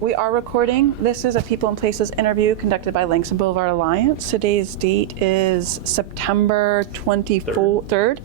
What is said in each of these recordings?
We are recording. This is a People and Places interview conducted by Langston Boulevard Alliance. Today's date is September 23rd.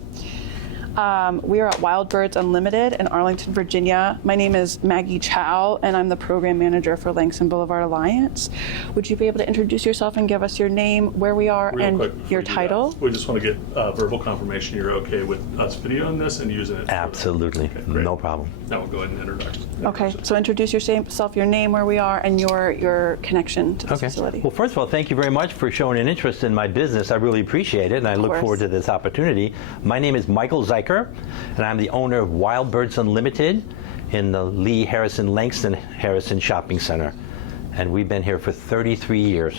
We are at Wild Birds Unlimited in Arlington, Virginia. My name is Maggie Chow, and I'm the program manager for Langston Boulevard Alliance. Would you be able to introduce yourself and give us your name, where we are, and your title? We just want to get verbal confirmation you're okay with us videoing this and using it. Absolutely, okay, no problem. Now we'll go ahead and introduce. Okay, so introduce yourself, your name, where we are, and your connection to the facility. Well, first of all, thank you very much for showing an interest in my business. I really appreciate it, and I look forward to this opportunity. My name is Michael Zuiker, and I'm the owner of Wild Birds Unlimited in the Lee Harrison Langston Harrison Shopping Center, and we've been here for 33 years.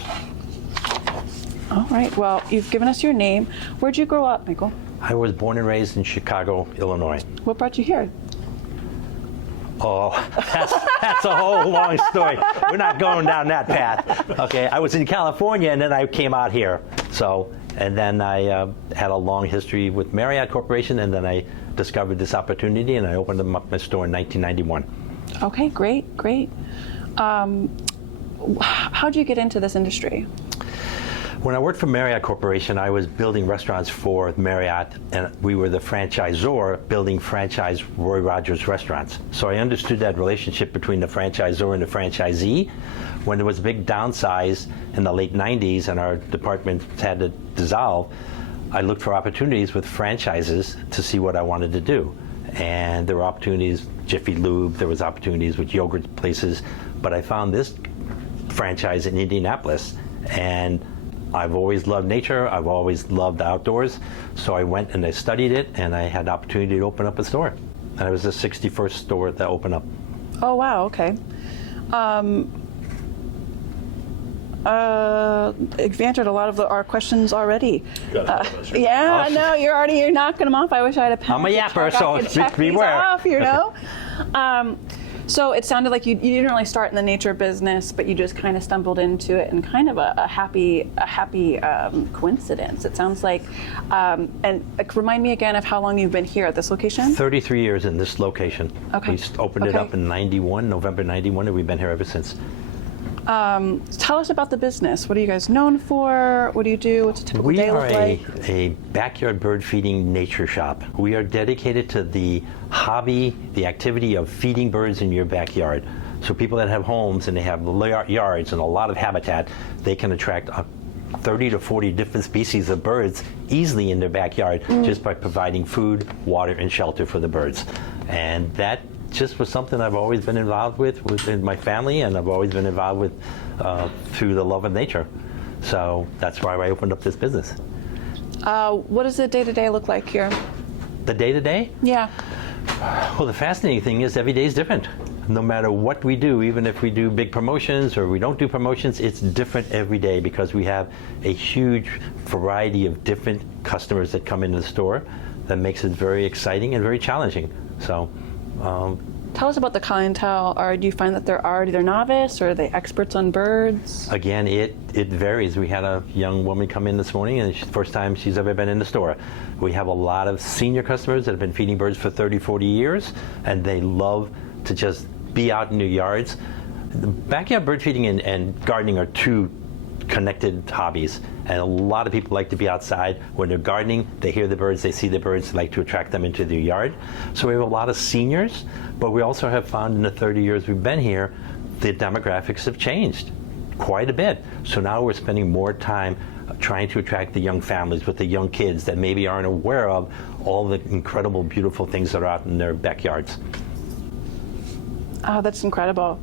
All right, well, you've given us your name. Where'd you grow up, Michael? I was born and raised in Chicago, Illinois. What brought you here? Oh, that's a whole long story. We're not going down that path. Okay, I was in California, and then I came out here. And then I had a long history with Marriott Corporation, and then I discovered this opportunity, and I opened up my store in 1991. Okay, great. How'd you get into this industry? When I worked for Marriott Corporation, I was building restaurants for Marriott, and we were the franchisor building franchise Roy Rogers restaurants. So I understood that relationship between the franchisor and the franchisee. When there was a big downsize in the late 90s and our department had to dissolve, I looked for opportunities with franchises to see what I wanted to do. And there were opportunities, Jiffy Lube, there was opportunities with yogurt places, but I found this franchise in Indianapolis, and I've always loved nature, I've always loved outdoors, so I went and I studied it, and I had the opportunity to open up a store. And it was the 61st store that opened up. Oh, wow, okay. You've answered a lot of our questions already. Yeah, awesome. No, you're knocking them off. I wish I had a pen. I'm a yapper, so beware. Off, So it sounded like you didn't really start in the nature business, but you just kind of stumbled into it, and kind of a happy coincidence. It sounds like. And remind me again of how long you've been here at this location. 33 years in this location. Okay. We opened it up in November 91, and we've been here ever since. Tell us about the business. What are you guys known for? What do you do? What's a typical day look like? We are a backyard bird feeding nature shop. We are dedicated to the hobby, the activity of feeding birds in your backyard. So people that have homes and they have yards and a lot of habitat, they can attract 30 to 40 different species of birds easily in their backyard just by providing food, water, and shelter for the birds. And that just was something I've always been involved with within my family, and I've always been involved with through the love of nature. So that's why I opened up this business. What does the day-to-day look like here? The day-to-day? Yeah. Well, the fascinating thing is every day is different. No matter what we do, even if we do big promotions or we don't do promotions, it's different every day because we have a huge variety of different customers that come into the store. That makes it very exciting and very challenging. So. Tell us about the clientele. Do you find that they're either novice or are they experts on birds? Again, it varies. We had a young woman come in this morning, and it's the first time she's ever been in the store. We have a lot of senior customers that have been feeding birds for 30, 40 years, and they love to just be out in their yards. Backyard bird feeding and gardening are two connected hobbies, and a lot of people like to be outside. When they're gardening, they hear the birds, they see the birds, they like to attract them into their yard. So we have a lot of seniors, but we also have found in the 30 years we've been here, the demographics have changed quite a bit. So now we're spending more time trying to attract the young families with the young kids that maybe aren't aware of all the incredible, beautiful things that are out in their backyards. Oh, that's incredible.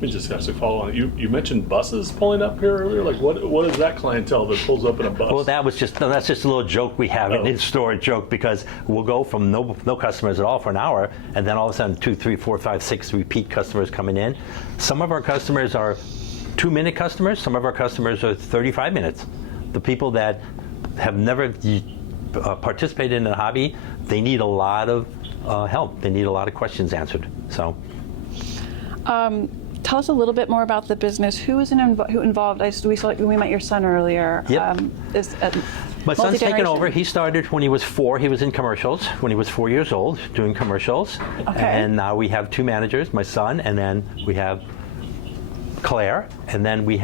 We just have to follow on. You mentioned buses pulling up here earlier. Like, what is that clientele that pulls up in a bus? Well, that's just a little joke we have, an in-store joke, because we'll go from no customers at all for an hour, and then all of a sudden 2, 3, 4, 5, 6 repeat customers coming in. Some of our customers are 2-minute customers. Some of our customers are 35 minutes. The people that have never participated in a hobby, they need a lot of help. They need a lot of questions answered. So. Tell us a little bit more about the business. Who is who involved? We met your son earlier. Yep. My son's taken over. multi-generation. He started when he was 4. He was in commercials when he was 4 years old, doing commercials. Okay. And now we have 2 managers, my son, and then we have Claire, and then we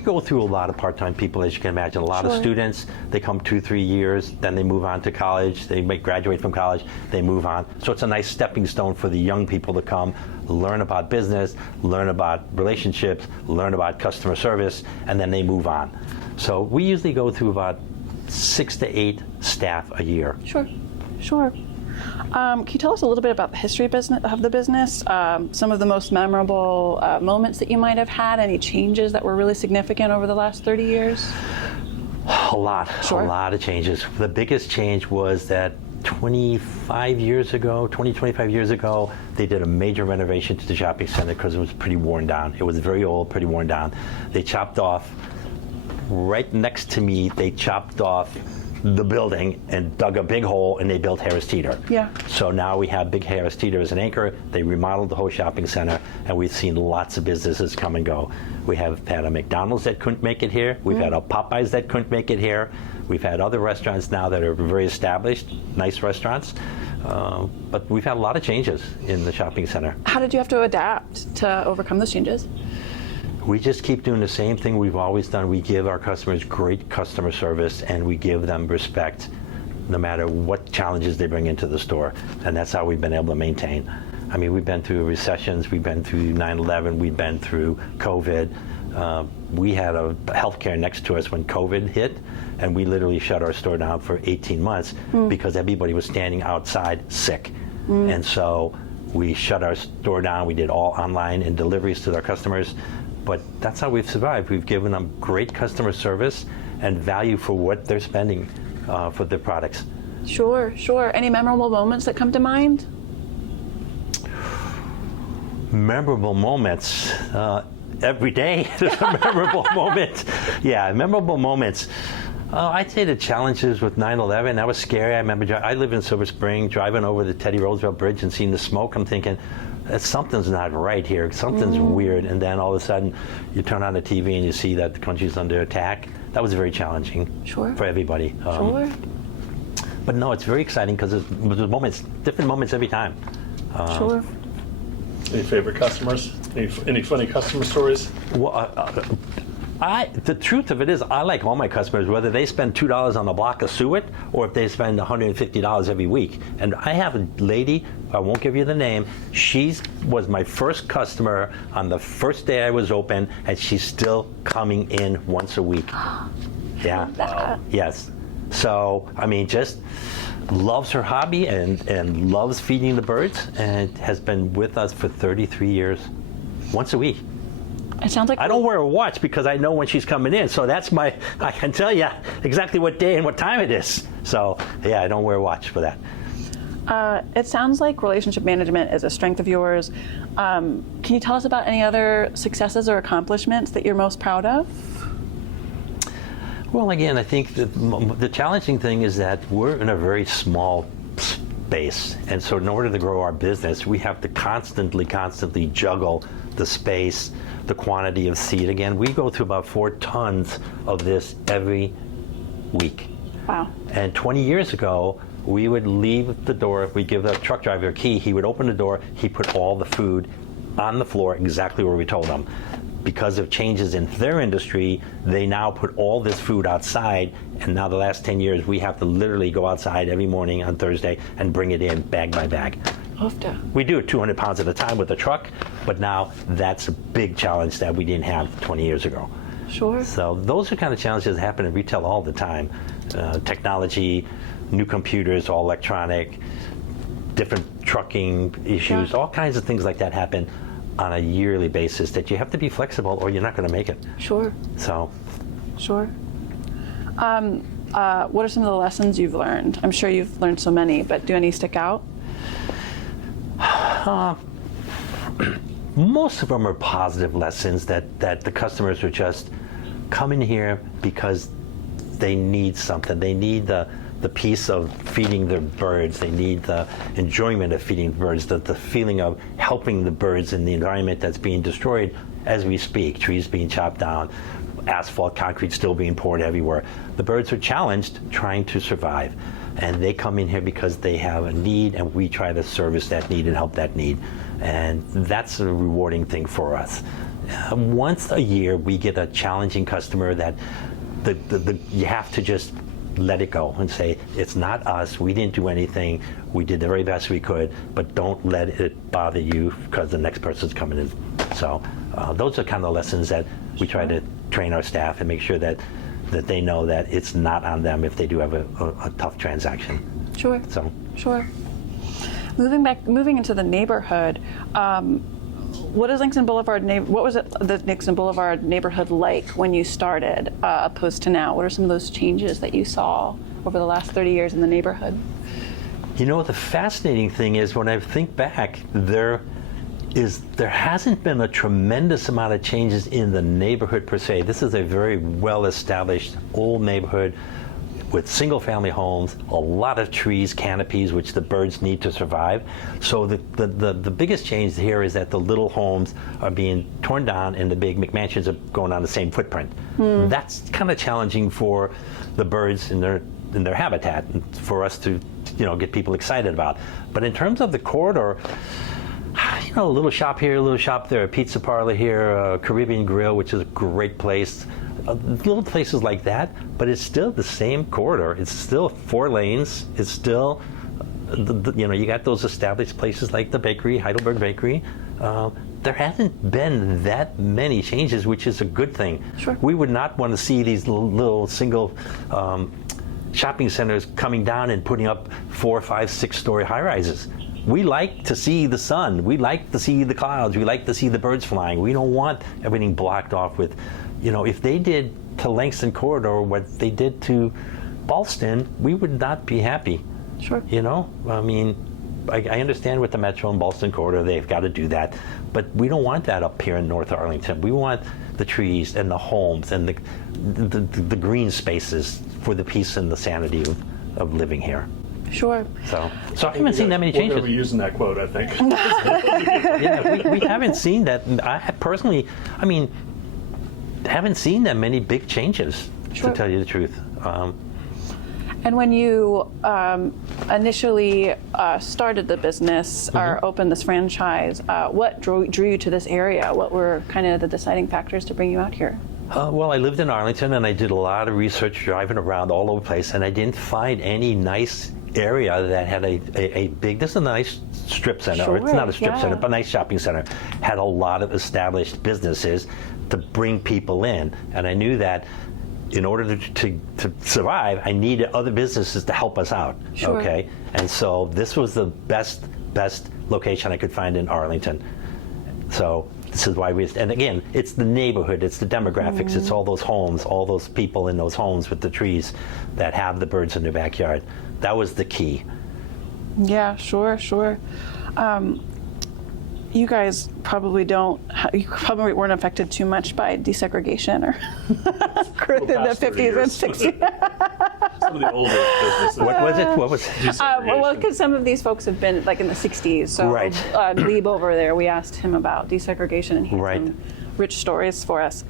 go through a lot of part-time people, as you can imagine. A lot of Sure. students, they come 2-3 years, then they move on to college. They may graduate from college, they move on. So it's a nice stepping stone for the young people to come, learn about business, learn about relationships, learn about customer service, and then they move on. So we usually go through about 6 to 8 staff a year. Sure, sure. Can you tell us a little bit about the history of the business? Some of the most memorable moments that you might have had, any changes that were really significant over the last 30 years? A lot of changes. The biggest change was that 25 years ago, they did a major renovation to the shopping center because it was pretty worn down. It was very old, pretty worn down. They chopped off, right next to me, they chopped off the building and dug a big hole, and they built Harris Teeter. Yeah. So now we have big Harris Teeter as an anchor. They remodeled the whole shopping center, and we've seen lots of businesses come and go. We have had a McDonald's that couldn't make it here. We've had a Popeyes that couldn't make it here. We've had other restaurants now that are very established, nice restaurants. But we've had a lot of changes in the shopping center. How did you have to adapt to overcome those changes? We just keep doing the same thing we've always done. We give our customers great customer service, and we give them respect no matter what challenges they bring into the store. And that's how we've been able to maintain. I mean, we've been through recessions, we've been through 9/11, we've been through COVID. We had a healthcare next to us when COVID hit, and we literally shut our store down for 18 months because everybody was standing outside sick. And so we shut our store down. We did all online and deliveries to our customers. But that's how we've survived. We've given them great customer service and value for what they're spending for their products. Sure, sure. Any memorable moments that come to mind? Memorable moments. Every day there's a memorable moment. Yeah, memorable moments. I'd say the challenges with 9/11, that was scary. I remember I live in Silver Spring, driving over the Teddy Roosevelt Bridge and seeing the smoke. I'm thinking, something's not right here. Something's weird. And then all of a sudden, you turn on the TV and you see that the country's under attack. That was very challenging for everybody. Sure. But no, it's very exciting because there's moments, different moments every time. Sure. Any favorite customers? Any funny customer stories? Well, the truth of it is, I like all my customers, whether they spend $2 on a block of suet or if they spend $150 every week. And I have a lady, I won't give you the name, she was my first customer on the first day I was open, and she's still coming in once a week. Yeah. Wow. Yes. So, I mean, just loves her hobby and loves feeding the birds, and has been with us for 33 years, once a week. It sounds like I don't wear a watch because I know when she's coming in. So that's I can tell you exactly what day and what time it is. So yeah, I don't wear a watch for that. It sounds like relationship management is a strength of yours. Can you tell us about any other successes or accomplishments that you're most proud of? Well, again, I think the challenging thing is that we're in a very small space. And so in order to grow our business, we have to constantly juggle the space, the quantity of seed. Again, we go through about 4 tons of this every week. Wow. And 20 years ago, we would leave the door, if we give the truck driver a key, he would open the door, he put all the food on the floor exactly where we told him. Because of changes in their industry, they now put all this food outside, and now the last 10 years, we have to literally go outside every morning on Thursday and bring it in bag by bag. We do it 200 pounds at a time with the truck, but now that's a big challenge that we didn't have 20 years ago. Sure. So those are kind of challenges that happen in retail all the time. Technology, new computers, all electronic, different trucking issues, all kinds of things like that happen on a yearly basis that you have to be flexible or you're not going to make it. Sure. So. Sure. What are some of the lessons you've learned? I'm sure you've learned so many, but do any stick out? Most of them are positive lessons that the customers are just coming here because they need something. They need the piece of feeding their birds. They need the enjoyment of feeding birds, the feeling of helping the birds in the environment that's being destroyed as we speak, trees being chopped down. asphalt, concrete still being poured everywhere. The birds are challenged trying to survive. And they come in here because they have a need, and we try to service that need and help that need. And that's a rewarding thing for us. Once a year, we get a challenging customer that you have to just let it go and say, it's not us, we didn't do anything, we did the very best we could, but don't let it bother you because the next person's coming in. So those are kind of lessons that we try to train our staff and make sure that they know that it's not on them if they do have a tough transaction. Sure. So. Sure. Moving into the neighborhood, what is Langston Boulevard? What was the Langston Boulevard neighborhood like when you started, opposed to now? What are some of those changes that you saw over the last 30 years in the neighborhood? You know, the fascinating thing is when I think back, there hasn't been a tremendous amount of changes in the neighborhood per se. This is a very well-established old neighborhood with single-family homes, a lot of trees, canopies, which the birds need to survive. So the biggest change here is that the little homes are being torn down and the big McMansions are going on the same footprint. That's kind of challenging for the birds in their habitat, and for us to get people excited about. But in terms of the corridor, a little shop here, a little shop there, a pizza parlor here, a Caribbean Grill, which is a great place. Little places like that, but it's still the same corridor. It's still 4 lanes. It's still, you got those established places like the bakery, Heidelberg Bakery. There hasn't been that many changes, which is a good thing. Sure. We would not want to see these little single shopping centers coming down and putting up 4, 5, 6-story high-rises. We like to see the sun. We like to see the clouds. We like to see the birds flying. We don't want everything blocked off with, if they did to Langston Corridor what they did to Ballston, we would not be happy. Sure. I mean, I understand with the Metro and Ballston Corridor, they've got to do that. But we don't want that up here in North Arlington. We want the trees and the homes and the green spaces for the peace and the sanity of living here. Sure. So I haven't seen that many changes. We're going to be using that quote, I think. Yeah, we haven't seen that. I personally, haven't seen that many big changes, Sure. to tell you the truth. And when you initially started the business or opened this franchise, what drew you to this area? What were kind of the deciding factors to bring you out here? Well, I lived in Arlington, and I did a lot of research driving around all over the place, and I didn't find any nice area that had a big, this is a nice strip center, or it's not a strip center, but a nice shopping center, had a lot of established businesses to bring people in. And I knew that in order to survive, I needed other businesses to help us out, Sure. okay? And so this was the best location I could find in Arlington. So this is why and again, it's the neighborhood, it's the demographics, it's all those homes, all those people in those homes with the trees that have the birds in their backyard. That was the key. Yeah, sure. You guys probably you probably weren't affected too much by desegregation or in the 50s and 60s. Some of the older businesses. What was it? What was Well, because some of these folks have been like in the 60s. So Right. Lieb over there, we asked him about desegregation, and he had Right. some rich stories for us.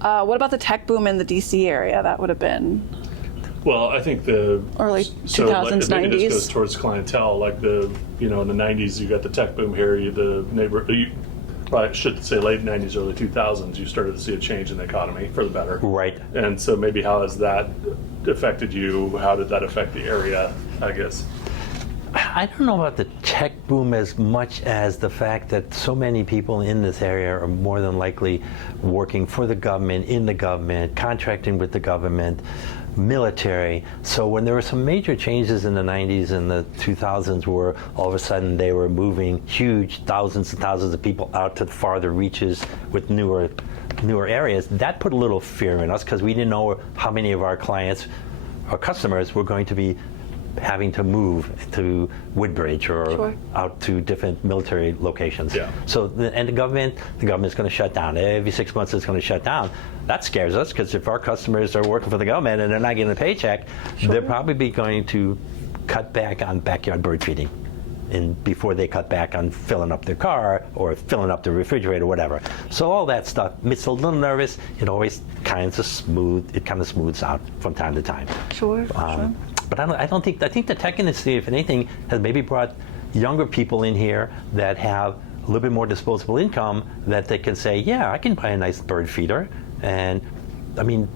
What about the tech boom in the DC area? That would have been Well, I think the early so 2000s, maybe 90s. this goes towards clientele. Like in the 90s, you got the tech boom here. I should say late 90s, early 2000s, you started to see a change in the economy for the better. Right. And so maybe how has that affected you? How did that affect the area, I guess? I don't know about the tech boom as much as the fact that so many people in this area are more than likely working for the government, in the government, contracting with the government, military. So when there were some major changes in the 90s and the 2000s where all of a sudden they were moving huge thousands and thousands of people out to farther reaches with newer areas, that put a little fear in us because we didn't know how many of our clients or customers were going to be having to move to Woodbridge or Sure. out to different military locations. Yeah. So the government's going to shut down. Every 6 months it's going to shut down. That scares us because if our customers are working for the government and they're not getting a paycheck, Sure. they're probably going to cut back on backyard bird feeding. before they cut back on filling up their car or filling up the refrigerator, whatever. So all that stuff, it's a little nervous. It always kind of smooths out from time to time. Sure. Sure. But I think the tech industry, if anything, has maybe brought younger people in here that have a little bit more disposable income that they can say, yeah, I can buy a nice bird feeder. And I mean,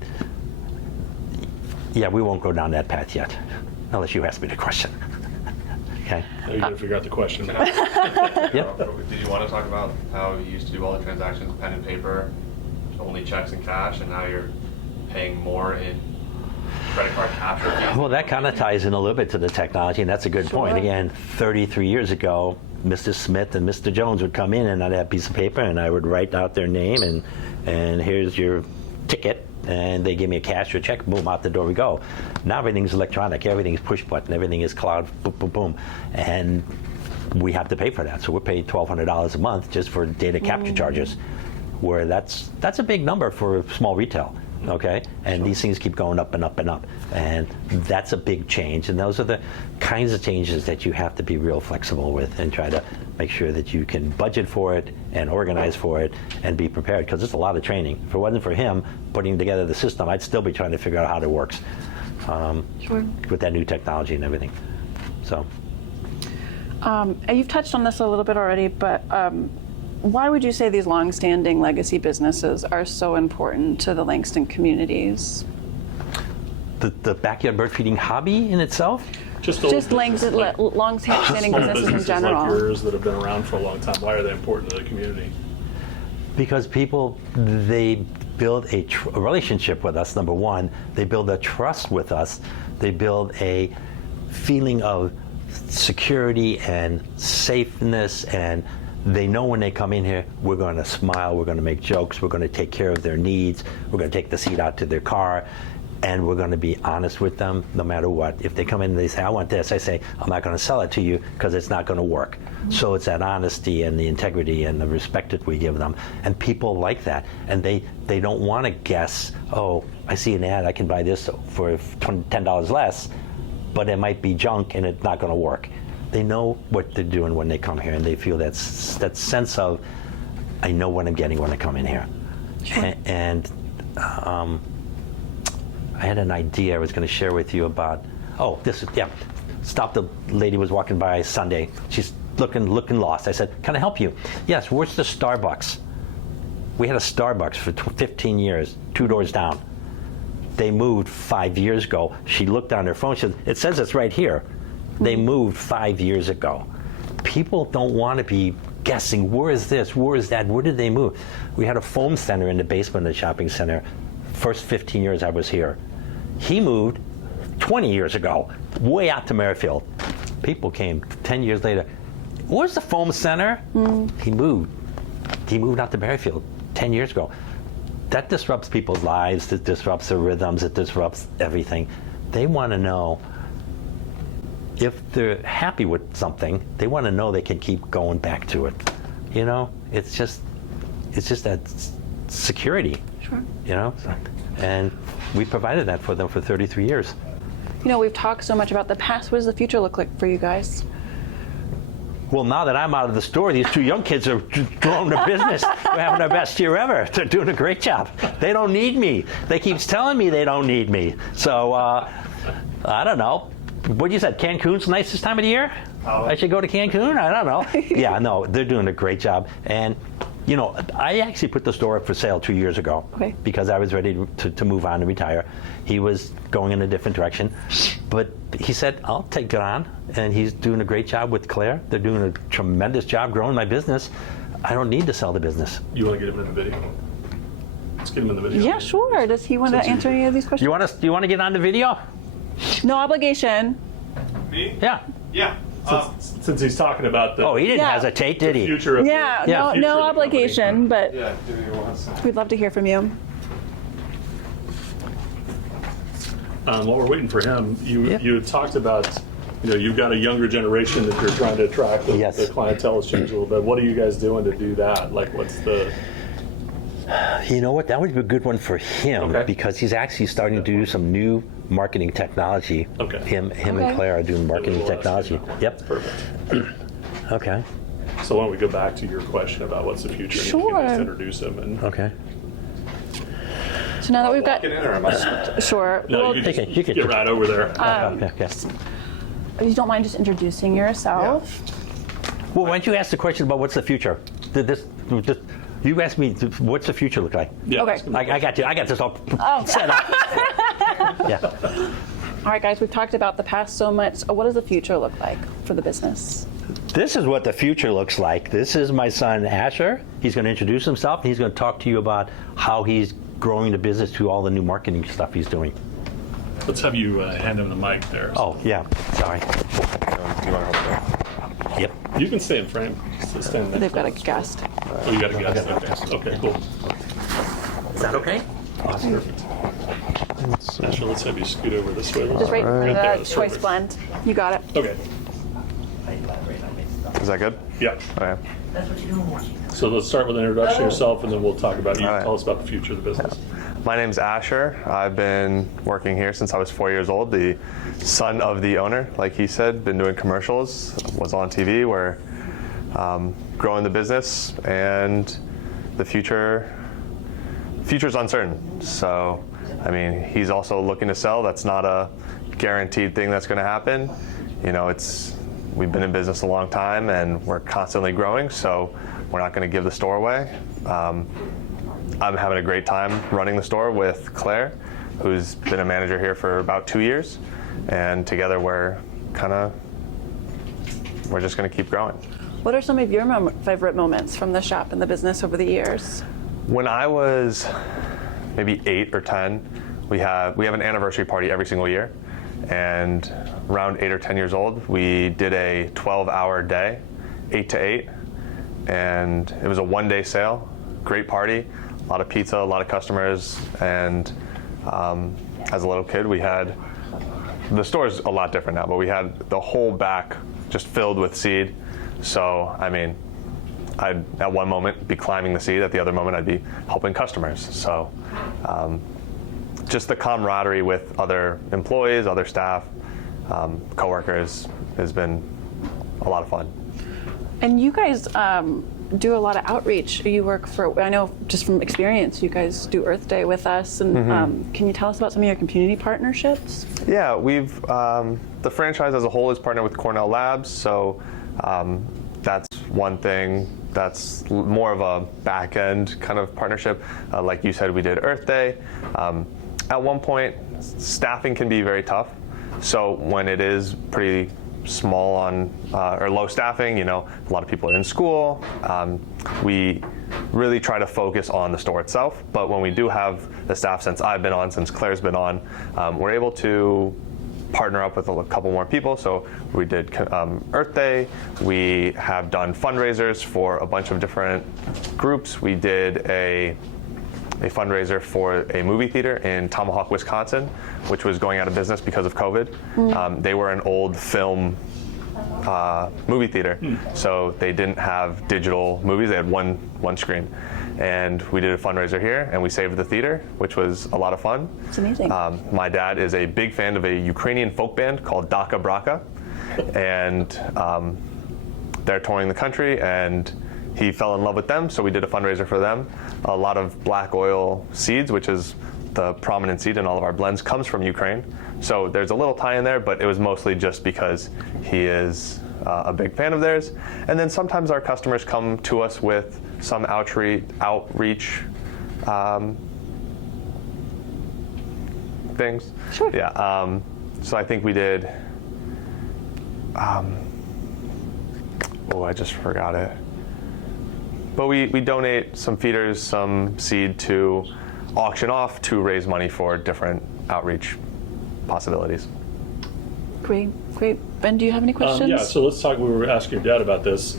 yeah, we won't go down that path yet, unless you ask me the question. Okay. Now you got to figure out the question. Yep. Did you want to talk about how you used to do all the transactions pen and paper, only checks and cash, and now you're paying more in credit card capture fees? Well, that kind of ties in a little bit to the technology, and that's a good point. Again, 33 years ago, Mr. Smith and Mr. Jones would come in, and I'd have a piece of paper, and I would write out their name, and here's your ticket, and they give me a cash or a check, boom, out the door we go. Now everything's electronic, everything's push button, everything is cloud, boom, boom, boom, and we have to pay for that. So we're paying $1,200 a month just for data capture charges, where that's a big number for small retail. Okay, and these things keep going up and up and up, and that's a big change. And those are the kinds of changes that you have to be real flexible with and try to make sure that you can budget for it and organize for it and be prepared, because it's a lot of training. If it wasn't for him putting together the system, I'd still be trying to figure out how it works with that new technology and everything. So, And you've touched on this a little bit already, but why would you say these long-standing legacy businesses are so important to the Langston communities? the backyard bird feeding hobby in itself. Just Long-standing small businesses in general. like yours that have been around for a long time. Why are they important to the community? Because people, they build a relationship with us, number one. They build a trust with us. They build a feeling of security and safeness, and they know when they come in here, we're going to smile, we're going to make jokes, we're going to take care of their needs, we're going to take the seat out to their car, and we're going to be honest with them no matter what. If they come in and they say, I want this, I say, I'm not going to sell it to you because it's not going to work. Mm-hmm. So it's that honesty and the integrity and the respect that we give them. And people like that. And they don't want to guess, oh, I see an ad, I can buy this for $10 less, but it might be junk and it's not going to work. They know what they're doing when they come here, and they feel that sense of, I know what I'm getting when I come in here. Sure. And I had an idea I was going to share with you about, stopped, the lady was walking by Sunday. She's looking lost. I said, can I help you? Yes, where's the Starbucks? We had a Starbucks for 15 years, 2 doors down. They moved 5 years ago. She looked on her phone, she said, it says it's right here. They moved 5 years ago. People don't want to be guessing, where is this, where is that, where did they move? We had a foam center in the basement of the shopping center. First 15 years I was here. He moved 20 years ago, way out to Merrifield. People came 10 years later. Where's the foam center? He moved out to Merrifield 10 years ago. That disrupts people's lives, it disrupts their rhythms, it disrupts everything. They want to know, if they're happy with something, they want to know they can keep going back to it. You know, it's just that security. Sure. You know, and we provided that for them for 33 years. You know, we've talked so much about the past. What does the future look like for you guys? Well, now that I'm out of the store, these 2 young kids are growing their business. We're having our best year ever. They're doing a great job. They don't need me. They keep telling me they don't need me. So, I don't know. What you said, Cancun's nice this time of the year? I should go to Cancun? I don't know. Yeah, no, they're doing a great job. And, you know, I actually put the store up for sale 2 years ago because I was ready to move on and retire. He was going in a different direction. But he said, I'll take it on. And he's doing a great job with Claire. They're doing a tremendous job growing my business. I don't need to sell the business. You want to get him in the video? Let's get him in the video. Yeah, sure. Does he want to answer any of these questions? You want to get on the video? No obligation. Me? Yeah. Yeah. Since he's talking about the He didn't hesitate, did he? future of Yeah, the, no, future no of the obligation, but Yeah, give me 1 second. we'd love to hear from you. While we're waiting for him, you had talked about, you've got a younger generation that you're trying to attract. Yes. The clientele has changed a little bit. What are you guys doing to do that? Like, what's the... You know what? That would be a good one for him Okay. because he's actually starting to do some new marketing technology. Okay. Him Okay. and Claire are doing marketing We'll ask technology. you that one. Yep. Perfect. Okay. So why don't we go back to your question about what's the future? And you Sure. can just introduce him and. Okay. So now that we've got, Get in or am I? sure. No, Well, you can just you can- get right over there. Okay. if you don't mind just introducing yourself. Well, why don't you ask the question about what's the future? You asked me, what's the future look like? Yeah, Okay. that's gonna be I got you. I got this all Oh. set up. Yeah. All right, guys, we've talked about the past so much. What does the future look like for the business? This is what the future looks like. This is my son, Asher. He's going to introduce himself. He's going to talk to you about how he's growing the business through all the new marketing stuff he's doing. Let's have you hand him the mic there. Oh, yeah. Sorry. You want to hold it? Yep. You can stay in frame. So stand next They've to got a us. guest. Oh, you got a guest. Okay, cool. Is that okay? Perfect. Asher, let's have you scoot over this way. Just right in front of there, the that's choice perfect. blend. You got it. Okay. Is that good? Yeah. Okay. So let's start with an introduction of yourself, and then we'll talk about you. All right. Tell us about the future of the business. My name's Asher. I've been working here since I was 4 years old, the son of the owner, like he said, been doing commercials, was on TV. We're growing the business, and the future's uncertain. So, I mean, he's also looking to sell. That's not a guaranteed thing that's going to happen. You know, we've been in business a long time, and we're constantly growing, so we're not going to give the store away. I'm having a great time running the store with Claire, who's been a manager here for about 2 years, and together we're just going to keep growing. What are some of your favorite moments from the shop and the business over the years? When I was maybe 8 or 10, we have an anniversary party every single year, and around 8 or 10 years old, we did a 12-hour day, 8 to 8, and it was a one-day sale. Great party, a lot of pizza, a lot of customers, and as a little kid, the store's a lot different now, but we had the whole back just filled with seed. So, I mean, I'd at one moment be climbing the seed, at the other moment I'd be helping customers. So, just the camaraderie with other employees, other staff, coworkers has been a lot of fun. And you guys do a lot of outreach. You work for, I know just from experience, you guys do Earth Day with us. And can you tell us about some of your community partnerships? Yeah, we've the franchise as a whole is partnered with Cornell Labs, so that's one thing. That's more of a back end kind of partnership. Like you said, we did Earth Day. At one point, staffing can be very tough. So when it is pretty small on or low staffing, you know, a lot of people are in school. We really try to focus on the store itself. But when we do have the staff, since I've been on, since Claire's been on, we're able to partner up with a couple more people. So we did Earth Day. We have done fundraisers for a bunch of different groups. We did a fundraiser for a movie theater in Tomahawk, Wisconsin, which was going out of business because of COVID. They were an old film movie theater, so they didn't have digital movies. They had one screen. And we did a fundraiser here, and we saved the theater, which was a lot of fun. It's amazing. My dad is a big fan of a Ukrainian folk band called Daka Braka, and they're touring the country, and he fell in love with them, so we did a fundraiser for them. A lot of black oil seeds, which is the prominent seed in all of our blends, comes from Ukraine. So there's a little tie in there, but it was mostly just because he is a big fan of theirs. And then sometimes our customers come to us with some outreach things. Sure. Yeah. So I think we did. I just forgot it. But we donate some feeders, some seed to auction off to raise money for different outreach possibilities. Great. Ben, do you have any questions? Yeah, so let's talk. We were asking your dad about this.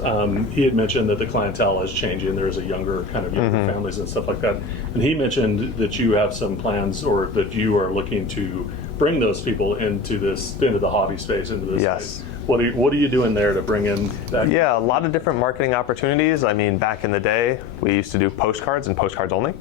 He had mentioned that the clientele is changing. There's a younger families and stuff like that. And he mentioned that you have some plans, or that you are looking to bring those people into the hobby space, into this Yes. space. What are you doing there to bring in that? Yeah, a lot of different marketing opportunities. I mean, back in the day, we used to do postcards and postcards only.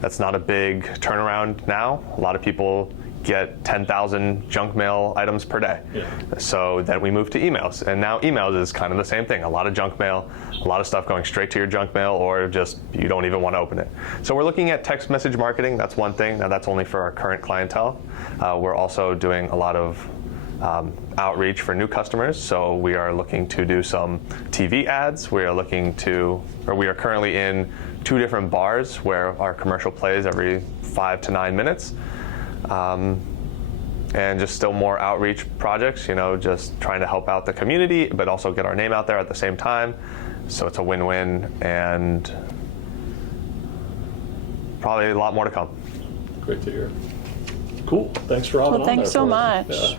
That's not a big turnaround now. A lot of people get 10,000 junk mail items per day. Yeah. So then we moved to emails, and now emails is kind of the same thing. A lot of junk mail, a lot of stuff going straight to your junk mail, or just you don't even want to open it. So we're looking at text message marketing. That's one thing. Now that's only for our current clientele. We're also doing a lot of outreach for new customers. So we are looking to do some TV ads. We are currently in 2 different bars where our commercial plays every 5 to 9 minutes. And just still more outreach projects, just trying to help out the community, but also get our name out there at the same time. So it's a win-win, and probably a lot more to come. Great to hear. Cool. Thanks for hopping on Well, thanks there so for us. much. Yeah.